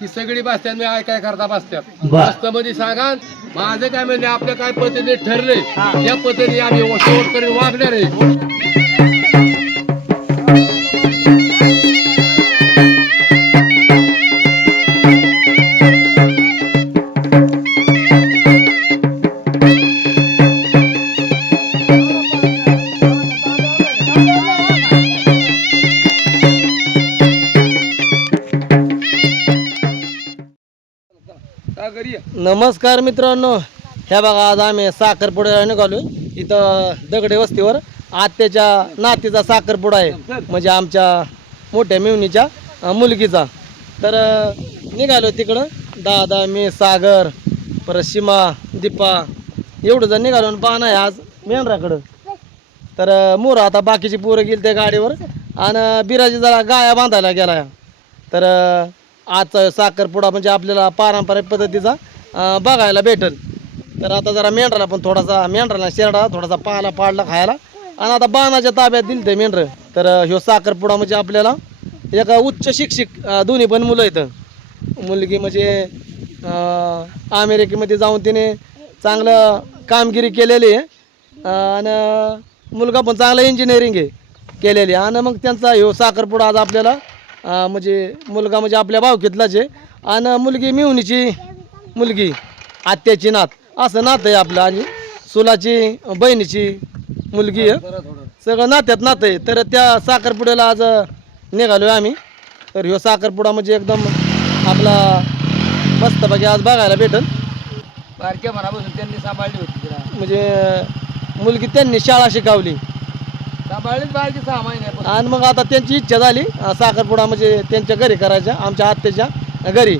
ही सगळी बसत्यात मी काय करता बसत्यात मस्त मध्ये सांगा माझं काय म्हणजे आपल्या काय पद्धतीने ठरलंय त्या पद्धतीने आम्ही शेवटपर्यंत वागणार आहे. नमस्कार मित्रांनो, ह्या बघा आज आम्ही साखरपुड्याला निघालो. इथं दगडे वस्तीवर आत्याच्या नातीचा साखरपुडा आहे, म्हणजे आमच्या मोठ्या मिवणीच्या मुलगीचा. तर निघालो तिकडं. दादा, मी, सागर, परत सीमा, दीपा एवढं जण निघालो. आणि पाहणं आहे आज मेंढराकडं. तर मोरा आता बाकीची पोरं गेली त्या गाडीवर आणि बिराजी जरा गाया बांधायला गेला. तर आजचा साखरपुडा म्हणजे आपल्याला पारंपरिक पद्धतीचा बघायला भेटेल. तर आता जरा मेंढराला पण थोडासा मेंढराला शेरडा थोडासा पाला पाडला खायला आणि आता बाणाच्या ताब्यात दिलं ते मेंढर. तर ह्यो साखरपुडा म्हणजे आपल्याला एक उच्च शिक्षित दोन्ही पण मुलं आहेत. मुलगी म्हणजे अमेरिकेमध्ये जाऊन तिने चांगलं कामगिरी केलेली आहे आणि मुलगा पण चांगला इंजिनिअरिंग आहे केलेली. आणि मग त्यांचा ह्यो साखरपुडा आज आपल्याला म्हणजे मुलगा म्हणजे आपल्या भावकीतलाच आहे आणि मुलगी मिवणीची मुलगी आत्याची नात असं नातं आहे आपलं. आणि सुलाची बहिणीची मुलगी आहे, सगळं नात्यात नातं आहे. तर त्या साखरपुड्याला आज निघालो आहे आम्ही. तर ह्यो साखरपुडा म्हणजे एकदम आपला मस्तपैकी आज बघायला भेटेल. बारक्या मनापासून त्यांनी सांभाळली होती तिला, म्हणजे मुलगी त्यांनी शाळा शिकवली सांभाळलीच बारकी 6 महिन्यापासून. आणि मग आता त्यांची इच्छा झाली साखरपुडा म्हणजे त्यांच्या घरी करायच्या, आमच्या आत्याच्या घरी.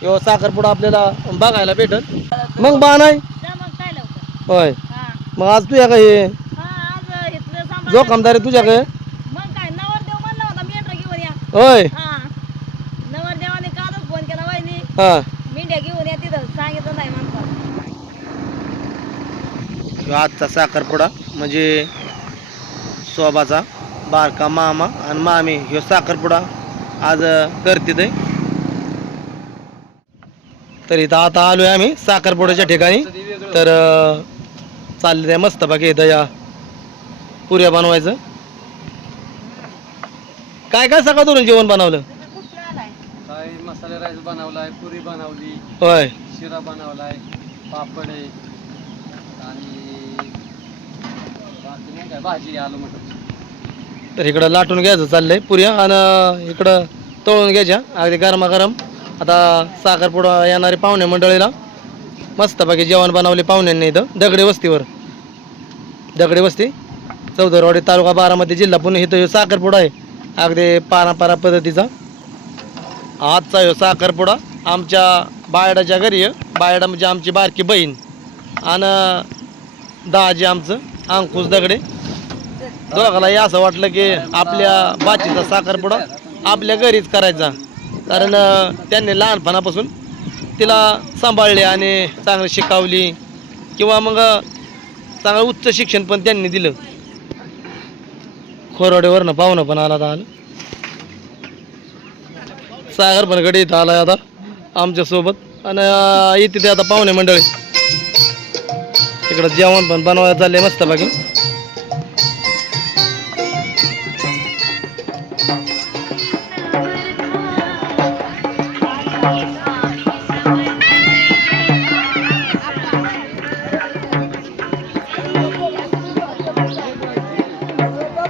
ह्यो साखरपुडा आपल्याला बघायला भेटेल. मग बा नाही होय. मग आज तुझ्या काय हे जोखमदारी तुझ्याकडे होय. नवरदेवाने कालच फोन केला वहिनी हां, मेंढ्या घेऊन या तिथं सांगितलं नाही म्हणतात. आजचा साखरपुडा म्हणजे सोबाचा बारका मामा आणि मामी ह्यो साखरपुडा आज करते ते. तर इथं आता आलोय आम्ही साखरपुड्याच्या ठिकाणी. तर चालले आहे मस्त बाकी इथं या पुऱ्या बनवायचं. काय काय सकाळ धरून जेवण बनवलं? काय मसाले राईस बनवलाय, पुरी बनवली, होय. शिरा बनवलाय, पापड आहे आणि बाकी नाही काय, भाजी आलू मटर. तर इकडं लाटून घ्यायचं चाललंय पुऱ्या आणि इकडं तळून घ्यायच्या अगदी गरमागरम. आता साखरपुडा येणारे पाहुणे मंडळीला मस्तपैकी जेवण बनवले पाहुण्यांनी इथं दगडे वस्तीवर. दगडे वस्ती, चौदरवाडी, तालुका बारामती, जिल्हा पुणे. इथं ह्यो साखरपुडा आहे अगदी पारंपरिक पद्धतीचा. आजचा ह्यो साखरपुडा आमच्या बायडाच्या घरी आहे. बायडा म्हणजे आमची बारकी बहीण आणि दाजी आमचं अंकुश दगडे. दोघालाही असं वाटलं की आपल्या बाचीचा साखरपुडा आपल्या घरीच करायचा, कारण त्यांनी लहानपणापासून तिला सांभाळले आणि चांगलं शिकवली, किंवा मग चांगलं उच्च शिक्षण पण त्यांनी दिलं. खोरवडेवरनं पाहुणं पण आला आलं. सागर पण गडी इथं आलाय आता आमच्यासोबत. आणि इथे ते आता पाहुणे मंडळी इकडं जेवण पण बनवायला चाललंय मस्त बाकी.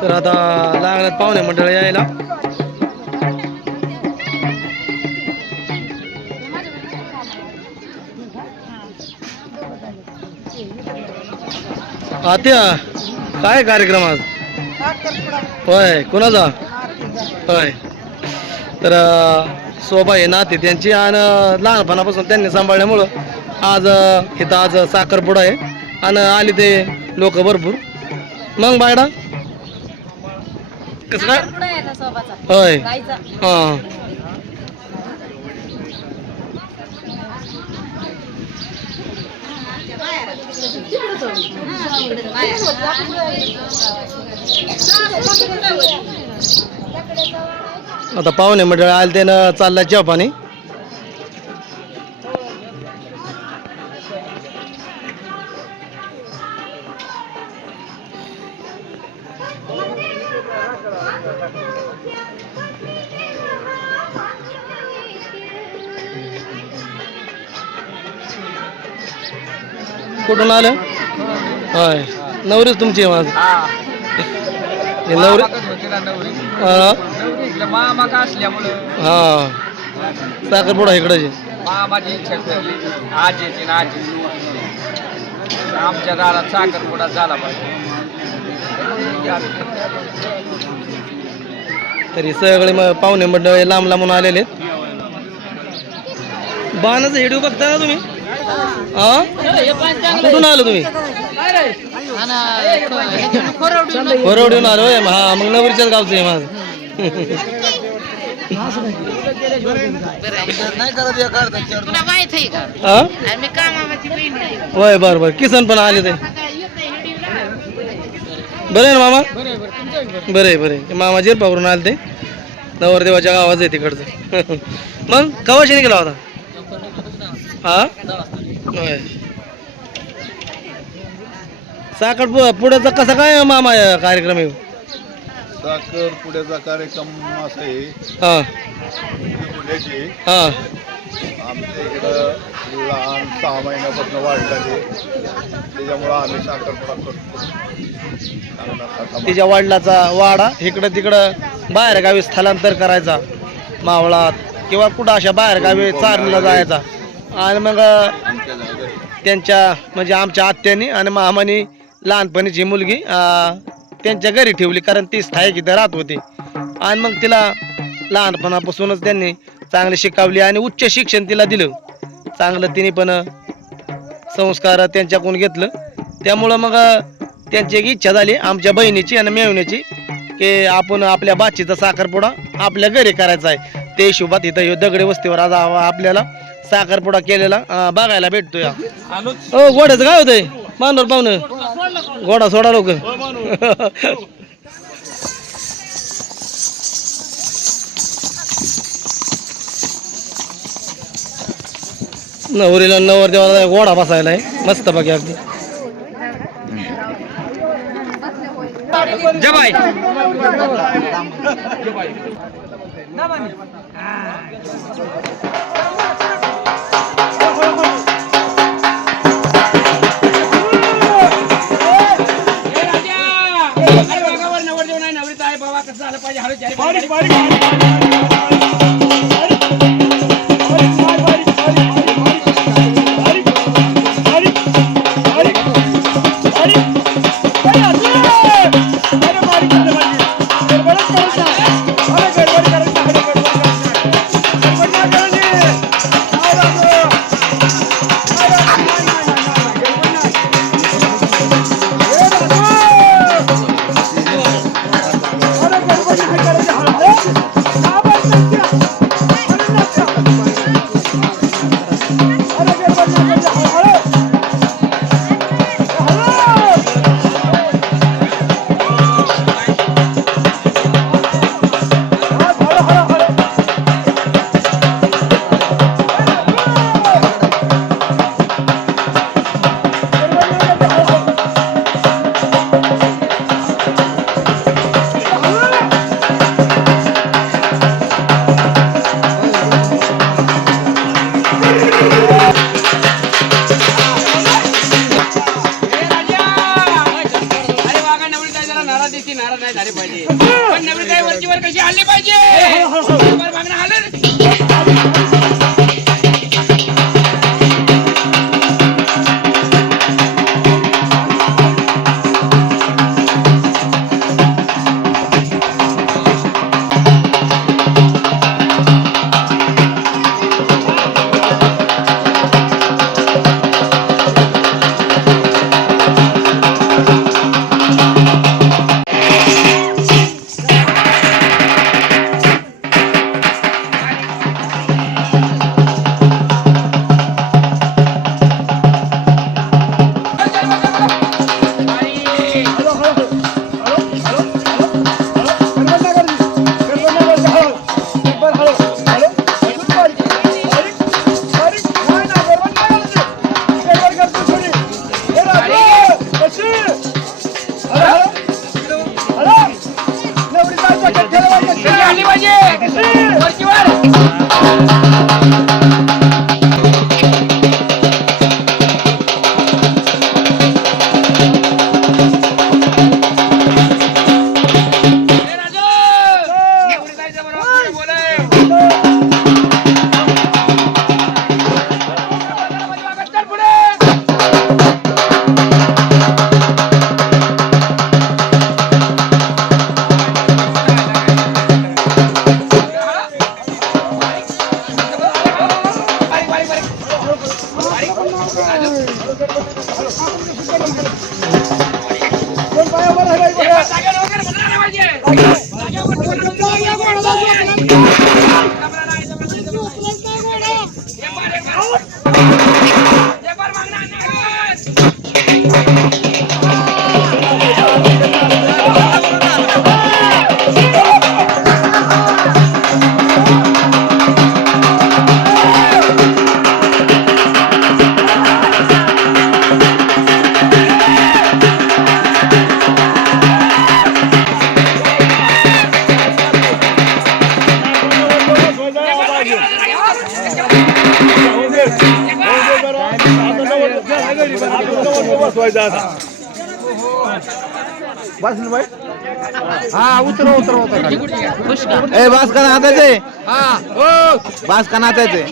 तर आता लागल्यात पाहुणे मंडळी यायला. आत्या, काय कार्यक्रम आज? होय, कोणाचा? होय. तर शोभा आहे नाते त्यांची आणि लहानपणापासून त्यांनी सांभाळल्यामुळं आज इथं आज साखरपुडा आहे आणि आले ते लोक भरपूर. मग बायडा कसं काय? होय. हां, आता पाहुणे मंडळ आले ते ना चालला चहा पाणी. कुठून आलं होय नवरीच तुमची आहे माझं हे नवरी मामा का असल्यामुळं हा साखरपुडा इकडे मामाची इच्छा ठरली आजीची ना आजीची आमच्या दारात साखरपुडा झाला पाहिजे तरी सगळे मग पाहुणे मंडळी लांब लांबून आलेले आहेत. बाणाचा व्हिडिओ बघता ना तुम्ही कुठून आलो तुम्ही कोरवडीहून आलो हा मग नवरीच्याच गावचं आहे माझं होय बरं बरं किसन पण आले ते बरं आहे ना मामा बरं आहे बरं आहे मामा जिरपावरून आले ते नवरदेवाच्या गावात आहे तिकडचं मग कवाशी गेला होता हा होय साखर पुढ्याचा कसा काय मामा कार्यक्रम आहे साखर पुड्याचा कार्यक्रम असा आहे हा पुण्याची हा आमच्या इकडं लहान 6 महिन्यापासून वाढलं आहे त्याच्यामुळं आम्ही साखरपुडा करतो चांगला खाता तिच्या वडिलाचा वाडा इकडं तिकडं बाहेरगावी स्थलांतर करायचा मावळात किंवा कुठं अशा बाहेरगावी चारणीला जायचा आणि मग त्यांच्या म्हणजे आमच्या आत्यानी आणि मामानी लहानपणीची मुलगी त्यांच्या घरी ठेवली कारण ती स्थायिक इथं राहत होती आणि मग तिला लहानपणापासूनच त्यांनी चांगली शिकवली आणि उच्च शिक्षण तिला दिलं चांगलं तिने पण संस्कार त्यांच्याकडून घेतलं त्यामुळं मग त्यांची एक इच्छा झाली आमच्या बहिणीची आणि मेवण्याची की आपण आपल्या बाचीचा साखरपुडा आपल्या घरी करायचा आहे ते हिशोबात इथं दगडे वस्तीवर आज आपल्याला साखरपुडा केलेला बघायला भेटतोय हो घोड्याचं काय होतंय मानवर पाहुणं घोडा सोडा लोक नवरीला नवरदेवाला घोडा बसायला आहे मस्त बाकी अगदी जबाई हा उतरव ए बास का नाचायचे हा हो बास का नाचायचे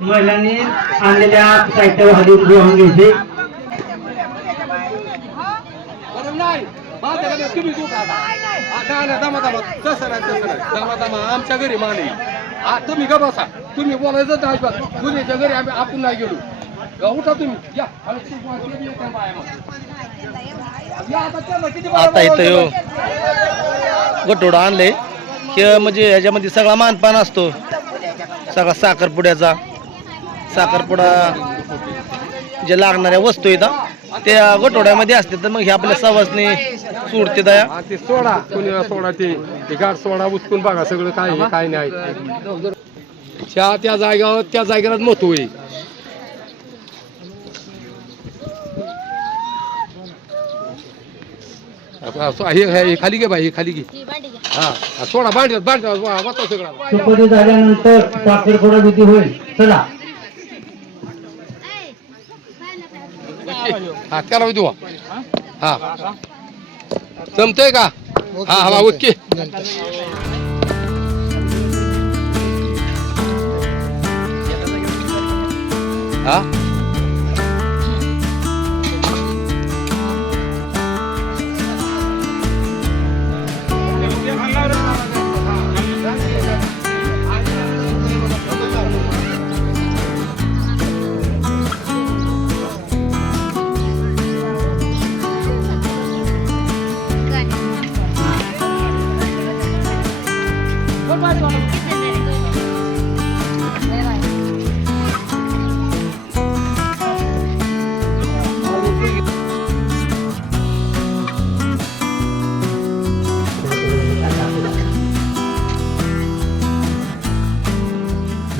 महिलांनी आणलेल्या साहित्यावर हल्ली उभे होऊन घ्यायचे. आमच्या घरी माने तुम्ही का बसा तुम्ही बोलायचं अजिबात गुन्ह्याच्या घरी आम्ही आपण नाही गेलो उठा तुम्ही या आता इथं गटोडा आणले हे म्हणजे ह्याच्यामध्ये सगळा मानपान असतो सगळा साखरपुड्याचा साखरपुडा जे लागणाऱ्या वस्तू येतात त्या गटोड्यामध्ये असते तर मग हे आपल्या सवासने सोडते दया ते सोडा कुणीला सोडा ते गाठ सोडा उचकून बघा सगळं काय आहे काय नाही त्या जागेवर त्या जागेला महत्व होईल हे खाली घे बाई हे खाली घे हा सोडा बांध वाचा सगळा सुपारी झाल्यानंतर साखरपुडा विधी होईल. चला हा त्याला देऊ हा जमतंय का हा हा ओके हा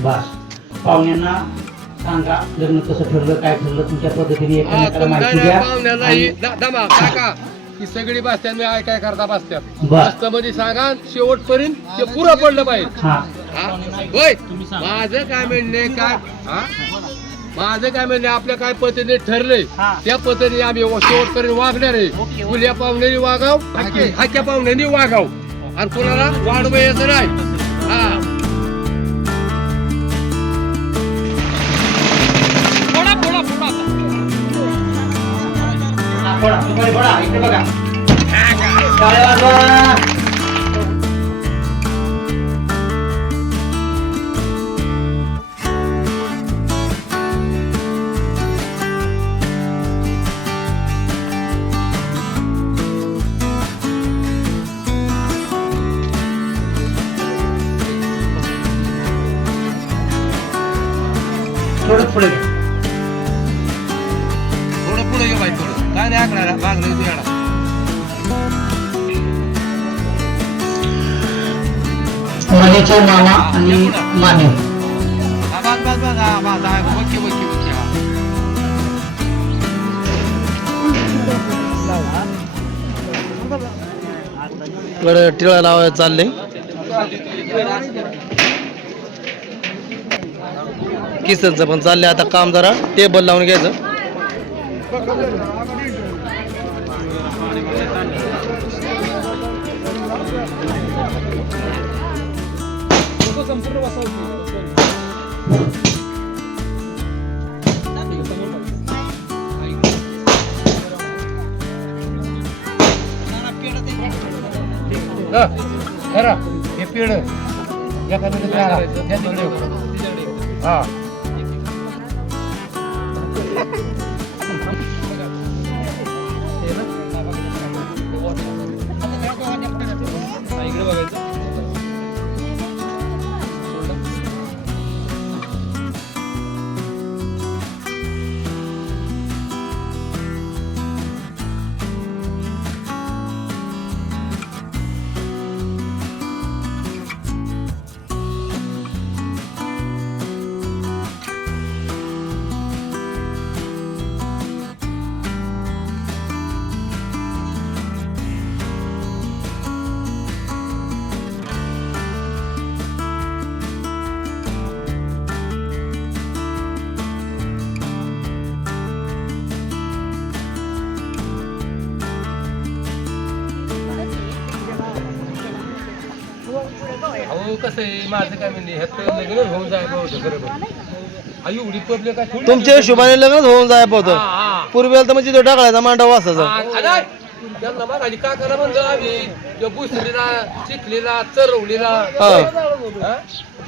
बस पाहुण्यांना सांगा लग्न कसं ठरलं काय ठरलं तुमच्या पद्धतीने एकमेकाला माहिती द्या. दमा काका ही सगळी बसत्यात मी काय करता बसत्यात बस. मस्त मध्ये सांगा शेवटपर्यंत ते पुरं पडलं पाहिजे हा हा? होय माझं काय म्हणणे काय हा माझं काय म्हणणे आपल्या काय पद्धतीने ठरलंय त्या पद्धतीने आम्ही शेवटपर्यंत वागणार आहे फुल्या पाहुण्यानी वागाव हाक्या पाहुण्यानी वागाव आणि कोणाला वाढवायचं नाही हा फोडा सुपारी फोडा इकडे बघा टाळ्या वाजवा. मनेचे मामा आणि मामी कडे टिळा लावायला चालले. किसनचं पण चाललंय आता काम, जरा टेबल लावून घ्यायचं. खरा हे पेड हा अहो कसं आहे माझं काय म्हणजे ह्यात लग्न होऊन जायला होतं खरं. आई एवढी पब्लिक काय थोडी तुमच्या हिशोबाने लग्नच होऊन जाय होतं. पूर्वीला तर म्हणजे तो ढकलायचा मांडव असायचा. त्यांना मागायची का करा म्हणलं आम्ही त्या बुसरीला चिखलीला चरवलीला हा.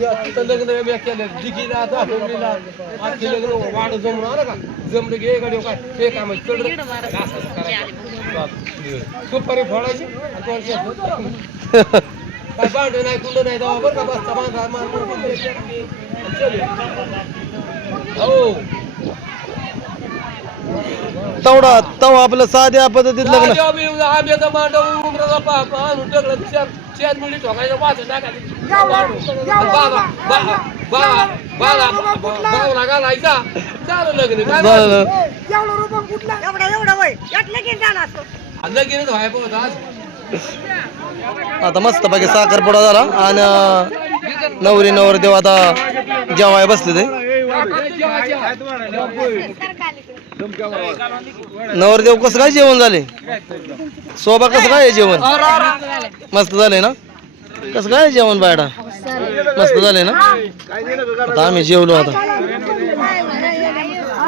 तिथं लग्न मी केलं दिघीला दाखवलीला आजचे लग्न वाढ जमून आलं का जमलं गे गाडी काय ते काय म्हणजे चढ सुपारी फोडायची काय भांड नाही कुंड नाही जावा बरं का बसता बांधा हो तेवढा तेव्हा आपलं साध्या पद्धतीत लग्न. आम्ही आता मांडव उमराला आणून टाकलं 4 मिनिट ठोकायचं वाचून टाकायचं बावला घालायचा झालं लग्न काय झालं. लगेच व्हाय पोहोच आज आता मस्त बाकी साखरपुडा झाला आणि नवरी नवरदेव आता जेवाय बसले ते. नवरदेव कसं काय जेवण झाले, शोभा कसं काय जेवण मस्त झालंय ना, कसं काय जेवण बायडा मस्त झालंय ना. आता आम्ही जेवलो, आता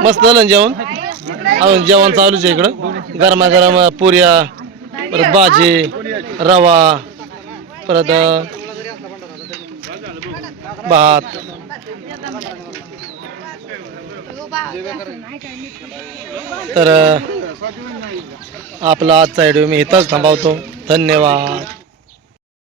मस्त झालं ना जेवण. अजून जेवण चालूच आहे इकडं, गरमागरम पुऱ्या, परत भाजी, रवा, परत भात. तर आपला आजचा व्हिडिओ मी इथंच थांबवतो. धन्यवाद.